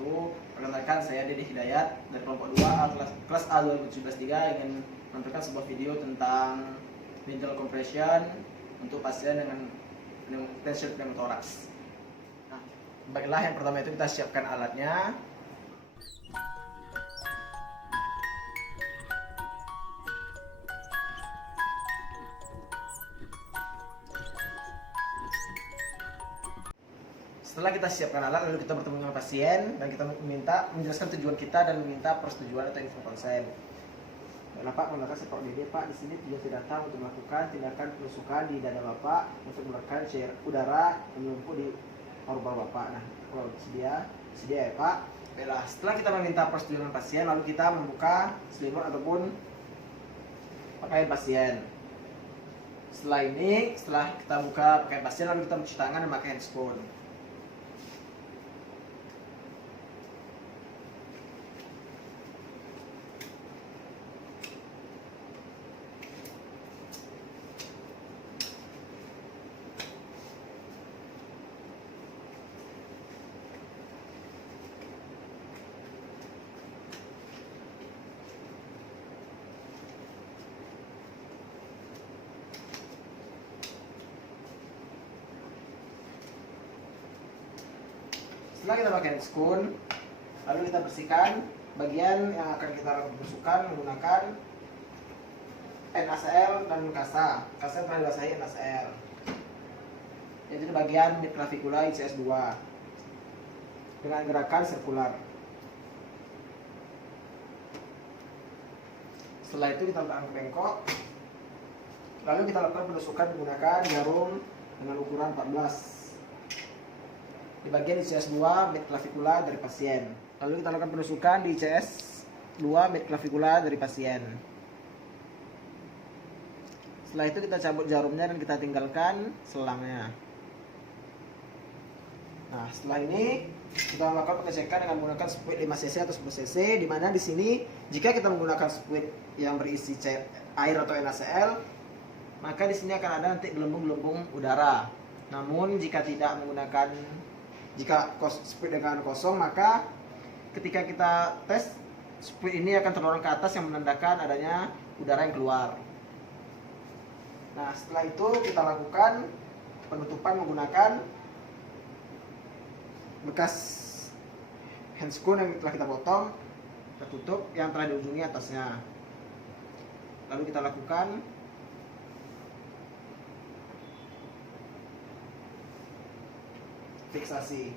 wabarakatuh. Perkenalkan, saya Dede Hidayat dari kelompok 2A kelas A 2017-3 ingin menampilkan sebuah video tentang ventral compression untuk pasien dengan tension pneumothorax. Nah, baiklah, yang pertama itu kita siapkan alatnya. Setelah kita siapkan alat, lalu kita bertemu dengan pasien dan kita menjelaskan tujuan kita dan meminta persetujuan atau info konsen. Bapak menggunakan sepak Dede, Pak, di sini tujuan data untuk melakukan tindakan penusukan di dada Bapak untuk mengeluarkan cair udara yang menumpuk di paru-paru Bapak. Nah, kalau sedia ya Pak. Baiklah, setelah kita meminta persetujuan pasien, lalu kita membuka selimut ataupun pakaian pasien. Setelah kita buka pakaian pasien, lalu kita mencuci tangan dan memakai handscoon. Setelah kita pakai handscoon, lalu kita bersihkan bagian yang akan kita tusukkan menggunakan NaCl dan kasa. Kasa telah dibasahi NaCl, yaitu bagian mid clavicula ICS 2 dengan gerakan sirkular. Setelah itu kita letakkan ke bengkok, lalu kita lakukan penusukan menggunakan jarum dengan ukuran 14 di bagian ICS 2 mid clavicula dari pasien. Lalu kita lakukan penusukan di ICS 2 mid clavicula dari pasien. Setelah itu kita cabut jarumnya dan kita tinggalkan selangnya. Nah, setelah ini kita melakukan pengecekan dengan menggunakan spuit 5cc atau 10cc, di mana di sini jika kita menggunakan spuit yang berisi air atau NaCl, maka di sini akan ada nanti gelembung-gelembung udara. Namun jika spuit dengan kosong, maka ketika kita tes, spuit ini akan terdorong ke atas yang menandakan adanya udara yang keluar. Nah, setelah itu kita lakukan penutupan menggunakan bekas handscoon yang telah kita potong, kita tutup yang telah diujungi atasnya. Lalu kita lakukan fiksasi.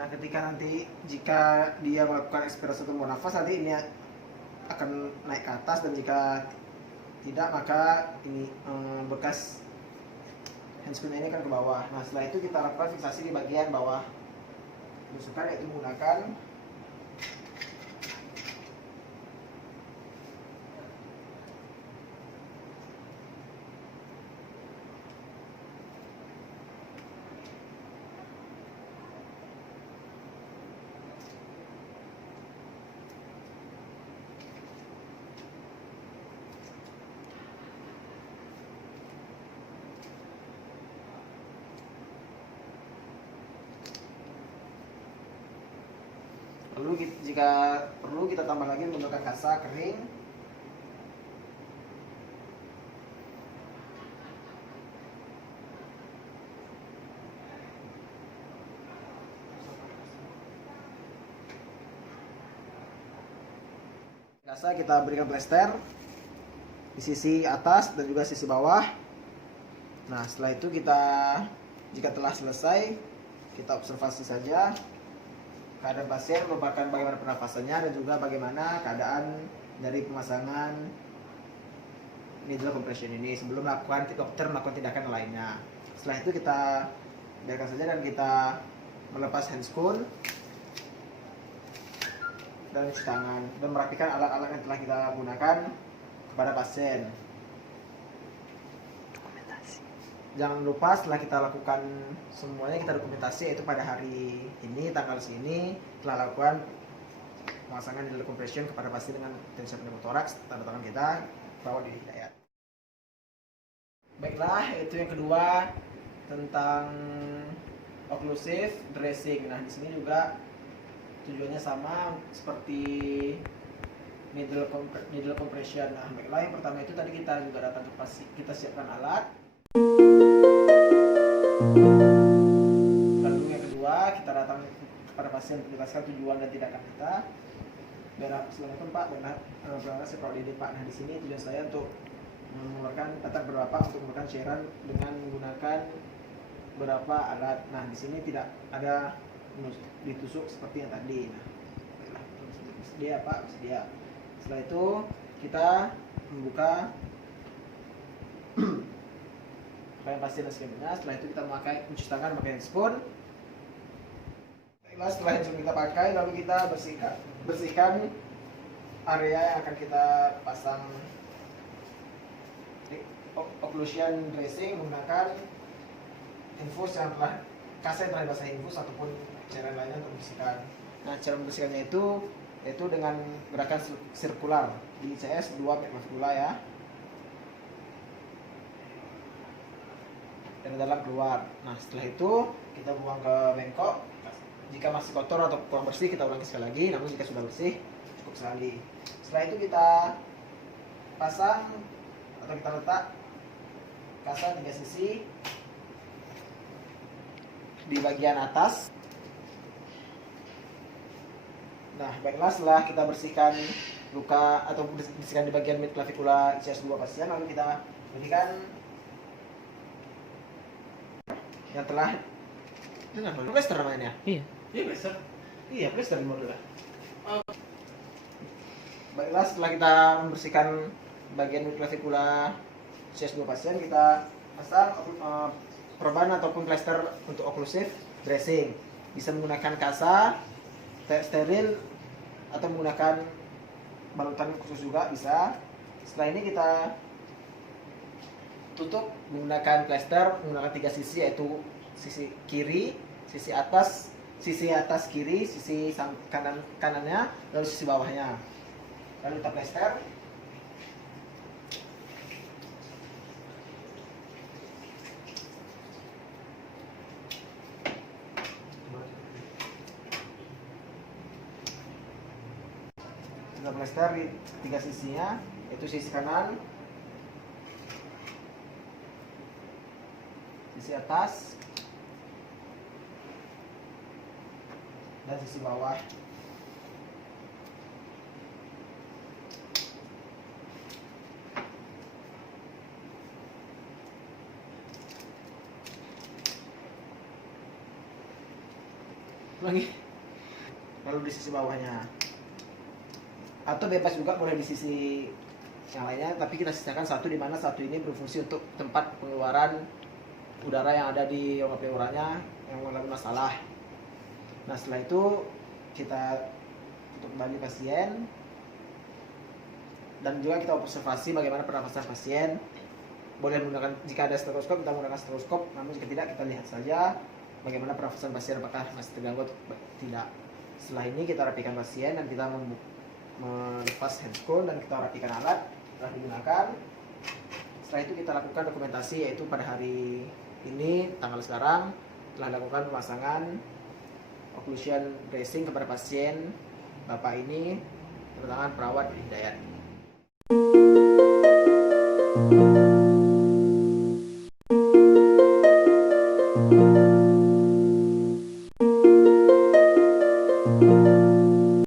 Nah, ketika nanti jika dia melakukan ekspirasi atau nafas, nanti ini akan naik ke atas, dan jika tidak maka ini bekas handscoon ini akan ke bawah. Nah, setelah itu kita lakukan fiksasi di bagian bawah tusukan, yaitu menggunakan lalu jika perlu kita tambah lagi menggunakan kasa kering. Kasa kita berikan plester di sisi atas dan juga sisi bawah. Nah, setelah itu jika telah selesai, kita observasi saja keadaan pasien, merupakan bagaimana pernafasannya dan juga bagaimana keadaan dari pemasangan needle compression ini sebelum dokter melakukan tindakan lainnya. Setelah itu kita biarkan saja dan kita melepas handscoon dan cuci tangan dan merapikan alat-alat yang telah kita gunakan kepada pasien. Jangan lupa setelah kita lakukan semuanya, kita dokumentasi, yaitu pada hari ini tanggal segini telah lakukan pemasangan needle compression kepada pasien dengan tensor pneumotoraks, tanda tangan kita, perawat Dede Hidayat. Baiklah, itu yang kedua tentang occlusive dressing. Nah, di sini juga tujuannya sama seperti needle compression. Nah, baiklah, yang pertama itu tadi kita juga datang ke pasien, kita siapkan alat. Lalu yang kedua, kita datang kepada pasien untuk menjelaskan tujuan dan tindakan kita. Assalamualaikum Pak, benar saya Pak Dede Pak. Nah, di sini tujuan saya untuk mengeluarkan data berapa untuk menggunakan cairan dengan menggunakan beberapa alat. Nah, di sini tidak ada ditusuk seperti yang tadi. Nah, sedia Pak, sedia. Setelah itu kita membuka pakaian pasien dan skemanya. Setelah itu kita mencuci tangan memakai handscoon. Baiklah, setelah handscoon kita pakai, lalu kita bersihkan area yang akan kita pasang occlusion dressing menggunakan infus yang telah dibasahi infus ataupun cairan lainnya untuk membersihkan. Nah, cara membersihkannya itu yaitu dengan gerakan sirkular di ICS 2 macula ya. Dan dalam keluar. Nah, setelah itu kita buang ke bengkok. Jika masih kotor atau kurang bersih, kita ulangi sekali lagi. Namun jika sudah bersih, cukup sekali. Setelah itu kita pasang atau kita letak kasa 3 sisi di bagian atas. Nah, baiklah, setelah kita bersihkan luka atau bersihkan di bagian mid clavicula ICS 2 pasien, lalu kita berikan yang telah dengan plester namanya. Iya. Iya, plester. Iya, plester modulnya. Baiklah, setelah kita membersihkan bagian mid clavicula ICS 2 pasien, kita pasang perban ataupun plester untuk occlusive dressing. Bisa menggunakan kasa steril atau menggunakan balutan khusus juga bisa. Setelah ini kita tutup menggunakan plester menggunakan 3 sisi, yaitu sisi kiri, sisi atas kiri, sisi kanannya, lalu sisi bawahnya. Lalu kita plester. Kita plester di 3 sisinya, yaitu sisi kanan, sisi atas, dan sisi bawah. Lagi. Lalu di sisi bawahnya. Atau bebas juga boleh di sisi yang lainnya, tapi kita sisakan satu, di mana satu ini berfungsi untuk tempat pengeluaran udara yang ada di rongga pleuranya yang mengalami masalah. Nah, setelah itu kita tutup kembali pasien dan juga kita observasi bagaimana pernafasan pasien. Boleh menggunakan, jika ada stetoskop kita menggunakan stetoskop, namun jika tidak kita lihat saja bagaimana pernafasan pasien, apakah masih terganggu atau tidak. Setelah ini kita rapikan pasien dan kita melepas handscoon dan kita rapikan alat telah digunakan. Setelah itu kita lakukan dokumentasi, yaitu pada hari ini tanggal sekarang telah dilakukan pemasangan occlusion dressing kepada pasien Bapak ini tangan perawat Hidayat.